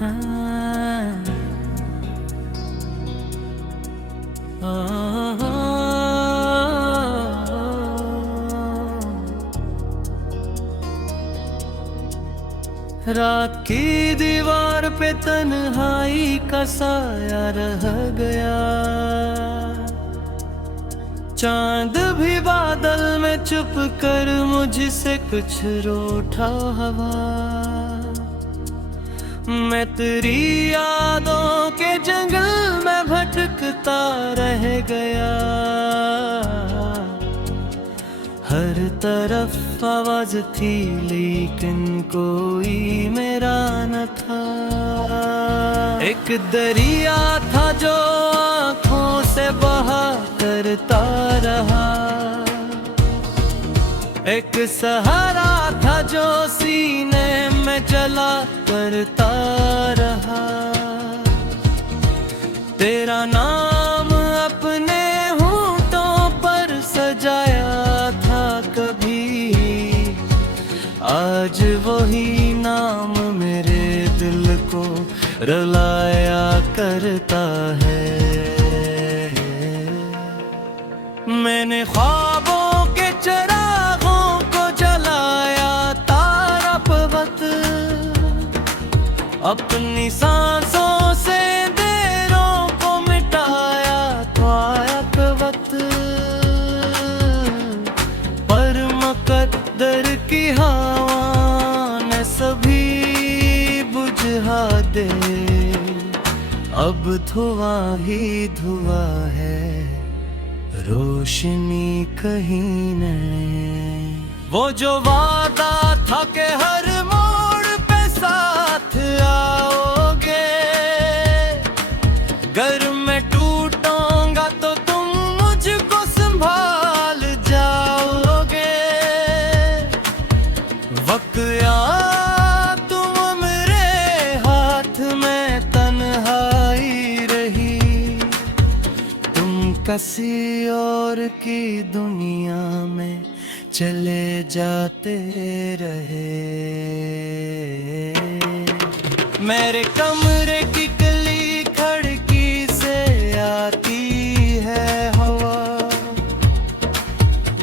हाँ। रात की दीवार पे तन्हाई का साया रह गया, चांद भी बादल में चुप कर मुझसे कुछ रूठा हवा। मैं तेरी यादों के जंगल में भटकता रह गया, हर तरफ आवाज थी लेकिन कोई मेरा न था। एक दरिया था जो आँखों से बहा करता रहा, एक सहारा था जो सीने में जला करता रहा। तेरा नाम अपने होंठों पर सजाया था कभी, आज वही नाम मेरे दिल को रुलाया करता है। मैंने ख्वाबों के चिरागों को जलाया तारपवत, अपनी सांसों से देरों को मिटाया त्वायकवत। पर मुकद्दर की हवा ने सभी बुझा दे, अब धुआं ही धुआं है, रोशनी कहीं नहीं। वो जो वादा था कि हर मोड़ पे साथ आओगे, गर मैं टूटूंगा तो तुम मुझको संभाल जाओगे। वक्त आ तुम मेरे हाथ में तन्हाई रही, किसी और की दुनिया में चले जाते रहे। मेरे कमरे की कली खिड़की से आती है हवा,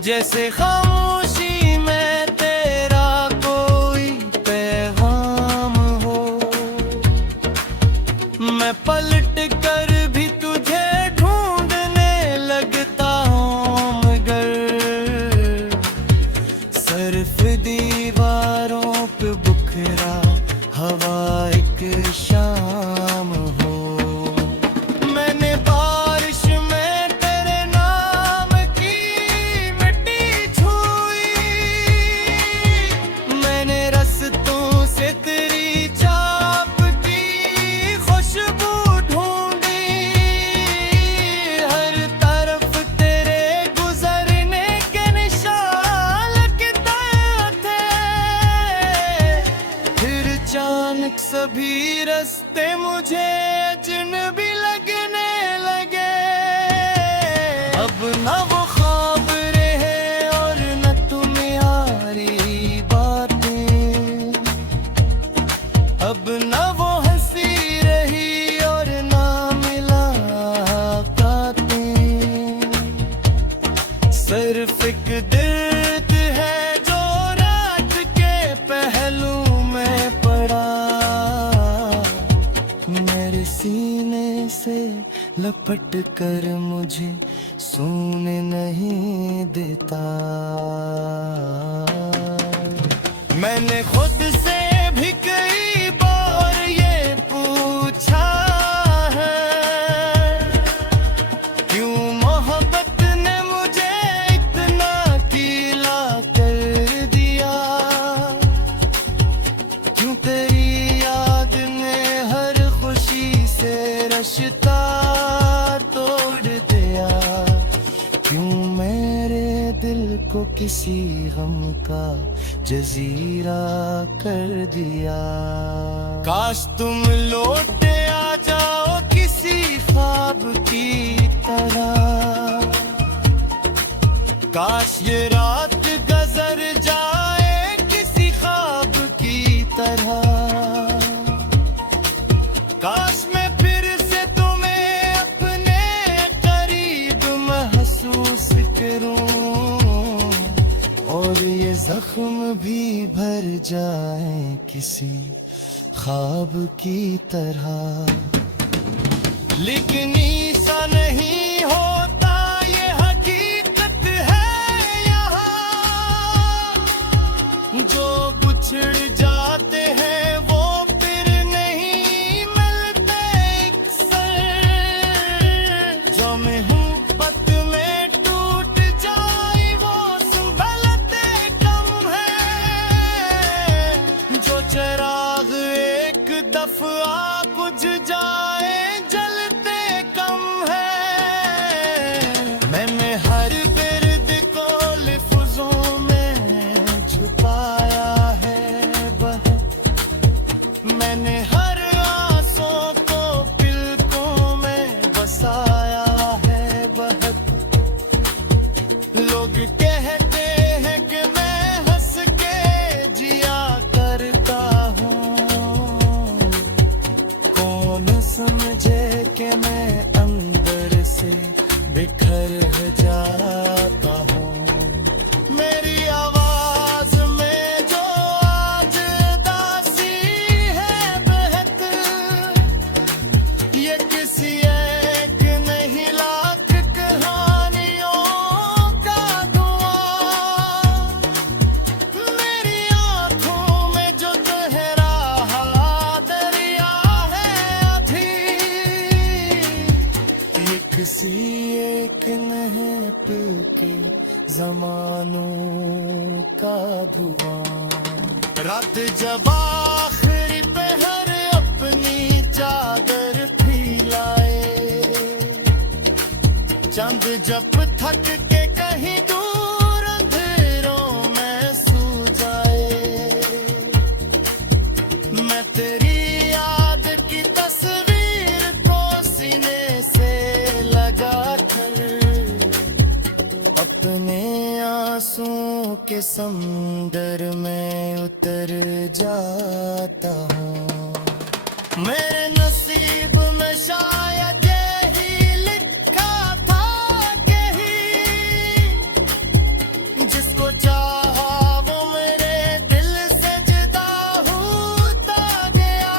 जैसे खामोशी में तेरा कोई पैगाम हो। मैं पलट कर भी तुझे दीवारों पे बुखरा हवा एक शाम हो। मैंने बारिश में तेरे नाम की मिट्टी छुई, मैंने रस्तों से तेरी छाप की खुशबू ढूंढी। हर तरफ तेरे गुजरने के निशान अचानक सभी रास्ते मुझे अजनबी लगने लगे। अब न वो ख्वाब रहे और न तुम्हारी बातें, अब न वो हंसी रही और न मुलाकातें। सिर्फ एक दर्द है जो रात के पहलू में मेरे सीने से लपट कर मुझे सोने नहीं देता। मैंने खुद से भी कई बार ये पूछा है, क्यों मोहब्बत ने मुझे इतना गीला कर दिया, क्यों तेरी याद ने हर खुशी से रिश्ता तोड़ दिया, क्यों मेरे दिल को किसी गम का जजीरा कर दिया। काश तुम लौट आ जाओ किसी ख्वाब की तरह, काश ये रात गुजर जाए किसी ख्वाब की तरह। भी भर जाए किसी ख्वाब की तरह, लेकिन ऐसा नहीं होता, ये हकीकत है यहाँ। जो बिछड़ जाते हैं वो फिर नहीं मिलते अक्सर। जो मैं हूँ पत में टूट जाए वो संभलते कम है। जो चिराग एक दफा बुझ जाए जलते कम है। मैंने हर दर्द को लफ्ज़ों में छुपाया है बहुत, मैंने हर आंसू को पलकों में बसाया है बहुत। लोग कहते हैं कि मैं हंस के जिया करता हूँ, कौन समझे कि मैं अंदर से बिखर जाता हूँ। मेरी आवाज में जो आज दासी है बहत, ये किसी एक नहीं लाख कहानियों का धुआं। मेरी आंखों में जो तहरा दरिया है अभी, ये किसी एक नहीं के जमानों का धुआं। रात जब आखिरी पहर अपनी चादर फैलाए, चांद जब थक के कहीं दूर अंधेरों में सो जाए, मैं तेरी याद की तस्वीर को सीने से लगा कर अपने आंसुओं के समुंदर में उतर जाता हूँ। मेरे नसीब में शायद यही लिखा था कहीं, जिसको चाहा वो मेरे दिल से जुदा होता गया।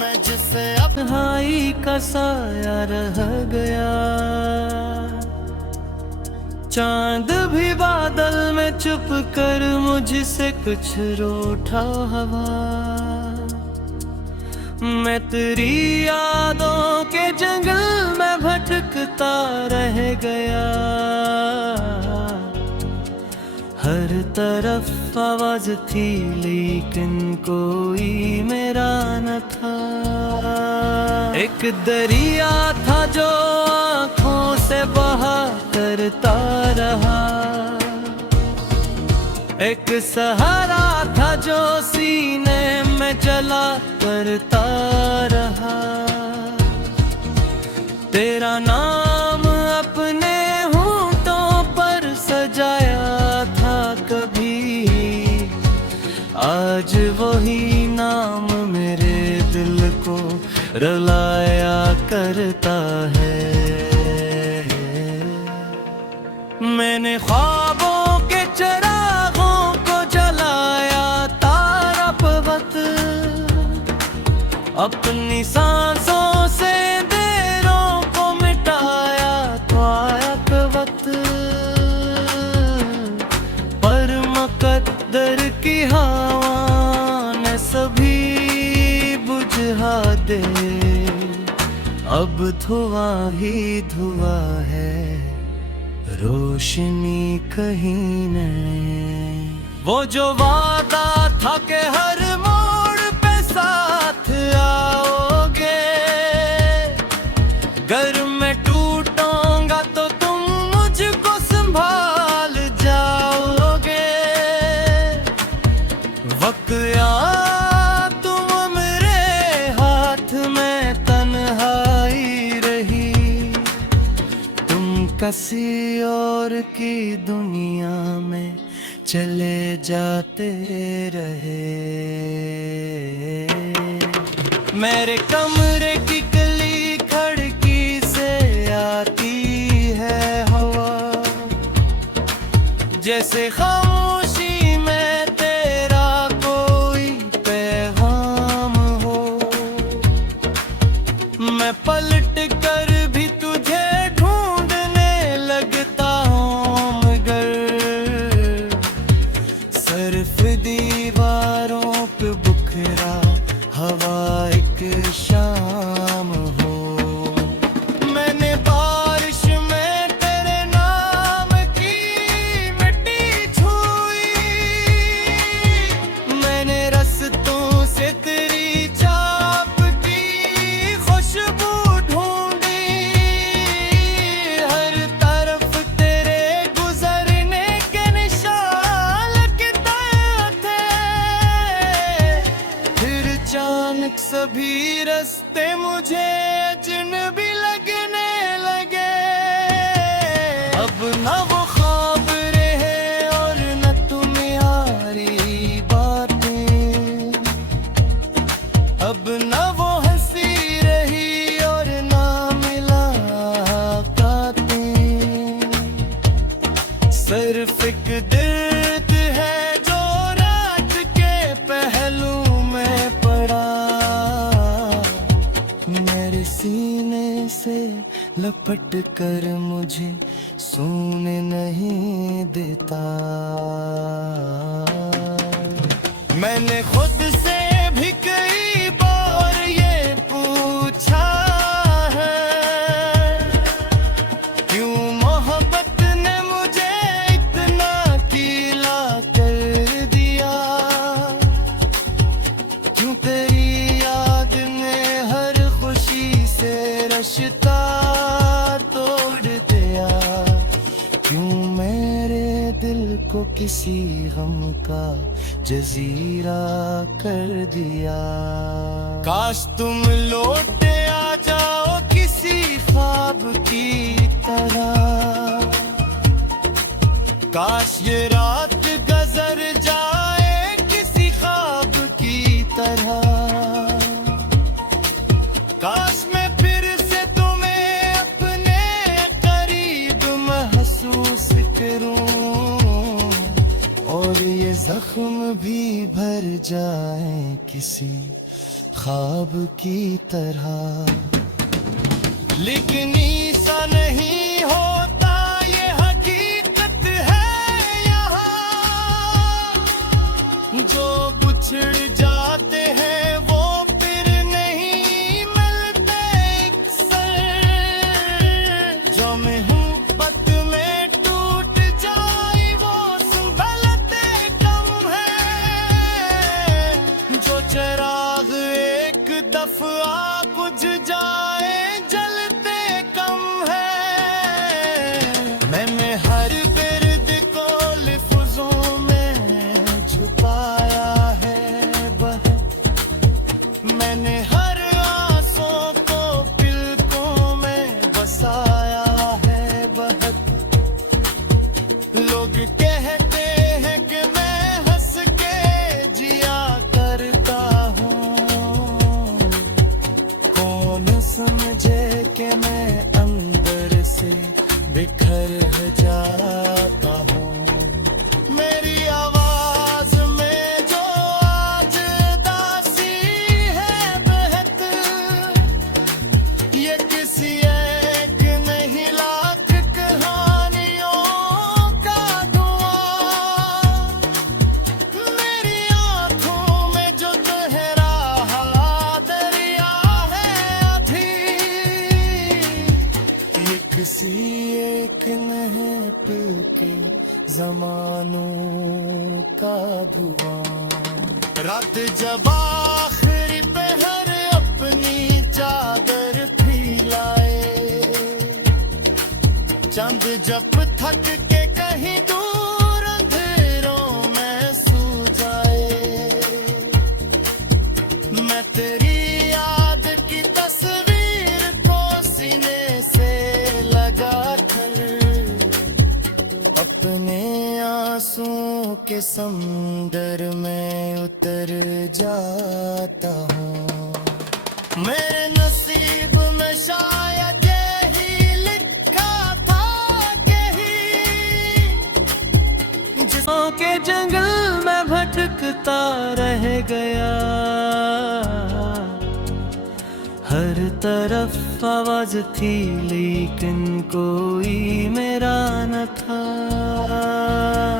मैं जिसे तन्हाई का साया रह गया, चांद भी बादल में चुप कर मुझसे कुछ रूठा हवा। मैं तेरी यादों के जंगल में भटकता रह गया। हर तरफ आवाज थी लेकिन कोई मेरा न था। एक दरिया था जो आँखों से बहा करता रहा, एक सहारा था जो सीने में जला करता रहा। तेरा नाम अपने होंठों पर सजाया था कभी, आज वही नाम मेरे दिल को रुलाया करता है। मैंने ख्वाबों के चिरागों को जलाया तारक वक्त, अपनी सांसों से देरों को मिटाया तारक वक्त। पर मुकद्दर की हवा ने सभी बुझा दे, अब धुआं ही धुआं है, रोशनी कहीं नहीं। वो जो वादा था कि हर मोड़ पे साथ आओगे, घर में टूटूंगा तो तुम मुझको संभाल जाओगे। वक्त याद तुम मेरे हाथ में तन्हाई रही, तुम किसी और की दुनिया में चले जाते रहे। मेरे कमरे की कली खिड़की से आती है हवा, जैसे खामोश एक बुखरा हवा एक शाम हो। मैंने बारिश में तेरे नाम की मिट्टी छुई, मैंने रस्तों से तेरी चाप की खुशबू ढूंढी। हर तरफ तेरे गुजरने के निशान लगते थे, फिर अचानक सभी रास्ते मुझे अजनबी लगने लगे। अब ना वो ख्वाब रहे और न तुम्हारी बातें, अब ना वो हंसी रही और ना मुलाकातें। सिर्फ एक दर्द है जो रात के पहलू में पड़ा, मेरे सीने से लपट कर मुझे सोने नहीं देता। मैंने खुद से भी कई बार ये पूछा है, क्यों मोहब्बत ने मुझे इतना गीला कर दिया, क्यों तेरी याद ने हर खुशी से रिश्ता तोड़ दिया, क्यों मेरे दिल को किसी गम का जजीरा कर दिया। काश तुम लौटे आ जाओ किसी ख्वाब की तरह, काश ये रात गुजर जाए किसी ख्वाब की तरह। काश मैं फिर से तुम्हें अपने करीब महसूस करूं और ये जख्म भी भर जाए किसी ख्वाब की तरह। लेकिन ऐसा नहीं होता, ये हकीकत है यहाँ, जो बिछड़ जाते हैं वो फिर नहीं मिलते अक्सर। जो मोहब्बत में टूट जाए वो संभलते कम है, जो चिराग एक दफा बुझ जाए जलते कम है। मैंने हर दर्द को लफ्जों में छुपाया है बहुत, मैंने हर आंसू को पलकों में बसाया है बहुत। लोग कहते हैं कि मैं हंस के जिया करता हूँ, कौन समझे कि मैं अंदर से बिखर जाता हूँ। मेरी आवाज में जो आज दासी है बहत, ये किसी एक नहीं लाख कहानियों का धुआं। मेरी आंखों में जो तहरा दरिया है अभी, ये किसी एक नहीं पिल के जमानों का धुआं। रात जब आखिरी पहर अपनी चादर फैलाए, चांद जब थक के कहीं दूर अंधेरों में सो जाए, मैं तेरी याद की तस्वीर को सीने से लगा कर अपने आंसुओं के समंदर में उतर जाता हूँ। मेरे नसीब में शायद यही लिखा था जिसों के जंगल में भटकता रह गया। हर तरफ आवाज थी लेकिन कोई मेरा न था।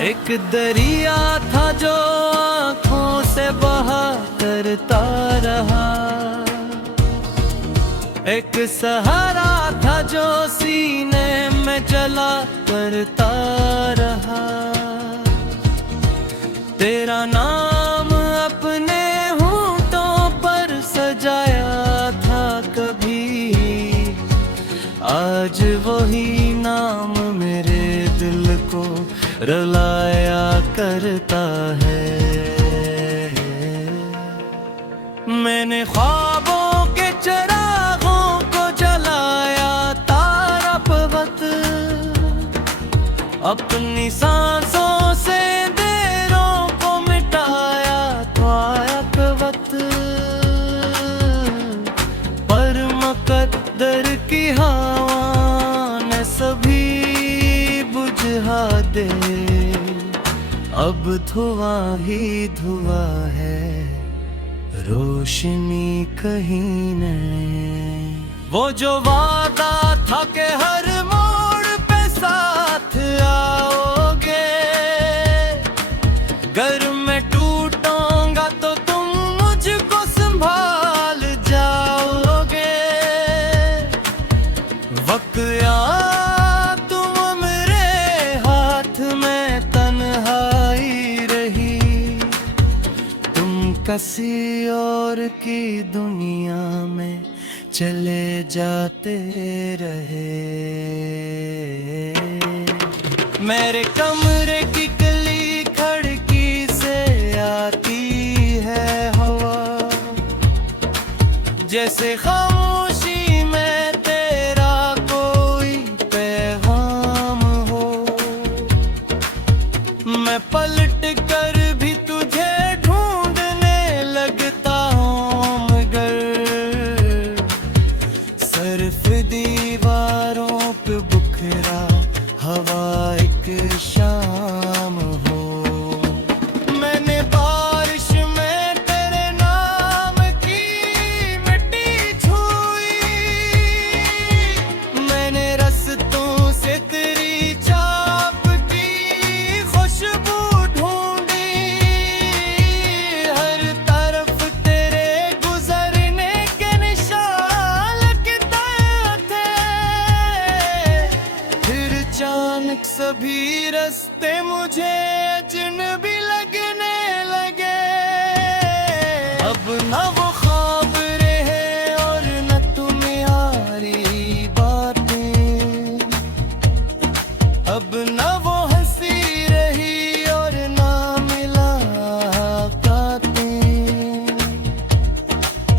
एक दरिया था जो आँखों से बहा संभालता रहा। एक सहारा था जो सीने में जला करता रहा। तेरा नाम अपने होंठों पर सजाया था कभी, आज वही नाम मेरे दिल को रुलाया करता है। मैंने ख्वाबों के चिरागों को जलाया तारपवत, अपनी सांसों से देरों को मिटाया त्वायकवत। पर मुकद्दर की हवा ने सभी बुझा दे, अब धुआं ही धुआं है, रोशनी कहीं नहीं। वो जो वादा था कि हर मोड़ पे साथ आओगे, घर में टूटूंगा तो तुम मुझको संभाल जाओगे। वक्त आ तुम मेरे हाथ में तन्हाई रही, तुम किसी और की दुनिया में चले जाते रहे। मेरे कमरे की गली खिड़की से आती है हवा, जैसे खामोशी में तेरा कोई पैगाम हो। मैं पलट कर भी तुझे ढूंढने लगता हूँ, मगर सिर्फ दीवारों पे बुखरा हवा एक शाम हो। मैंने बारिश में तेरे नाम की मिट्टी छुई, मैंने रस्तों से तेरी छाप की खुशबू ढूंढी। हर तरफ तेरे गुजरने के निशान लगते थे, फिर अचानक सभी रास्ते मुझे अजनबी लगने लगे। अब न वो ख्वाब रहे और न तुम्हारी बातें, अब न वो हंसी रही और न मुलाकातें।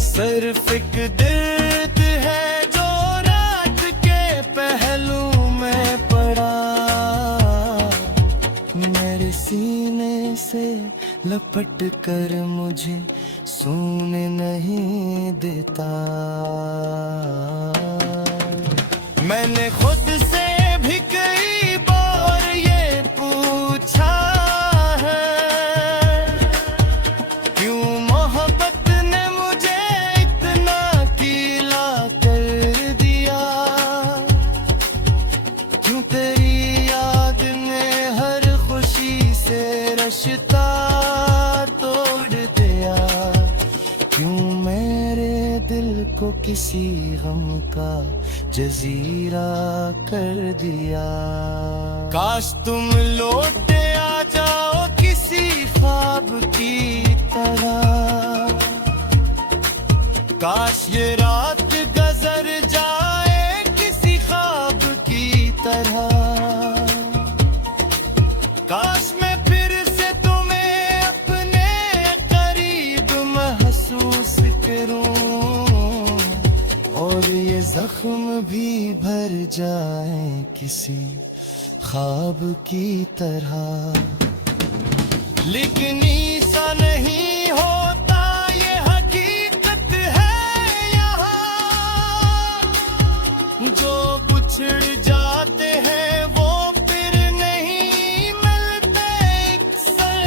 सिर्फ एक दर्द है जो रात के पहलू में पड़ा, मेरे सीने से लपट कर मुझे सोने नहीं देता। मैंने खुद से भी कई बार ये पूछा है, क्यों मोहब्बत ने मुझे इतना गीला कर दिया, क्यों तेरी याद ने हर खुशी से रिश्ता तोड़ दिया, क्यों मेरे दिल को किसी गम का जजीरा कर दिया। काश तुम लौट आ जाओ किसी ख्वाब की तरह, काश ये रात गुजर जाए किसी ख्वाब की तरह। काश मैं फिर से तुम्हें अपने करीब महसूस करूं, और ये जख्म भी भर जाए किसी ख्वाब की तरह। लेकिन ऐसा नहीं होता, ये हकीकत है यहाँ, जो बिछड़ जाते हैं वो फिर नहीं मिलते अक्सर।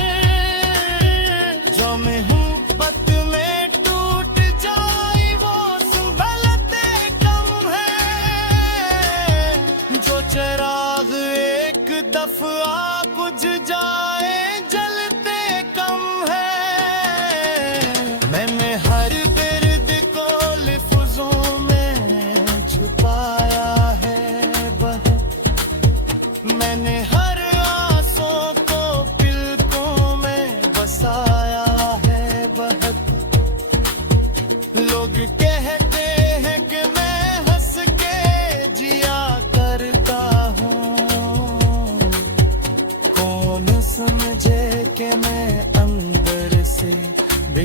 जो मैं हूँ पत में टूट जाए वो संभलते कम है, जो चिराग एक दफा बुझ जाए जलते कम है। मैंने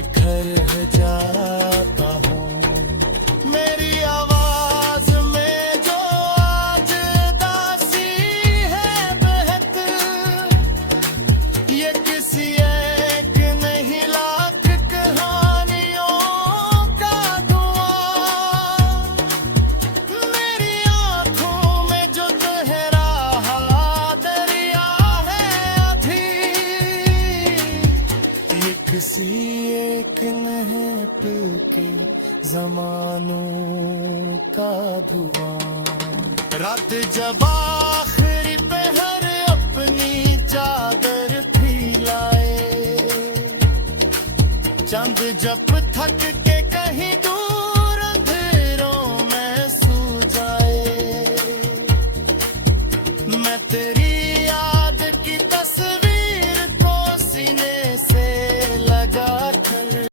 बिखर जाता हूँ। मेरी आवाज में जो आज दासी है बहक, ये किसी एक नहीं लाख कहानियों का धुआं। मेरी आंखों में जो तहरा दरिया है अभी, ये किसी एक नहप के जमानों का धुआं। रात जब आखिरी पहर अपनी चादर फैलाए, चांद जब थक के कहीं दूर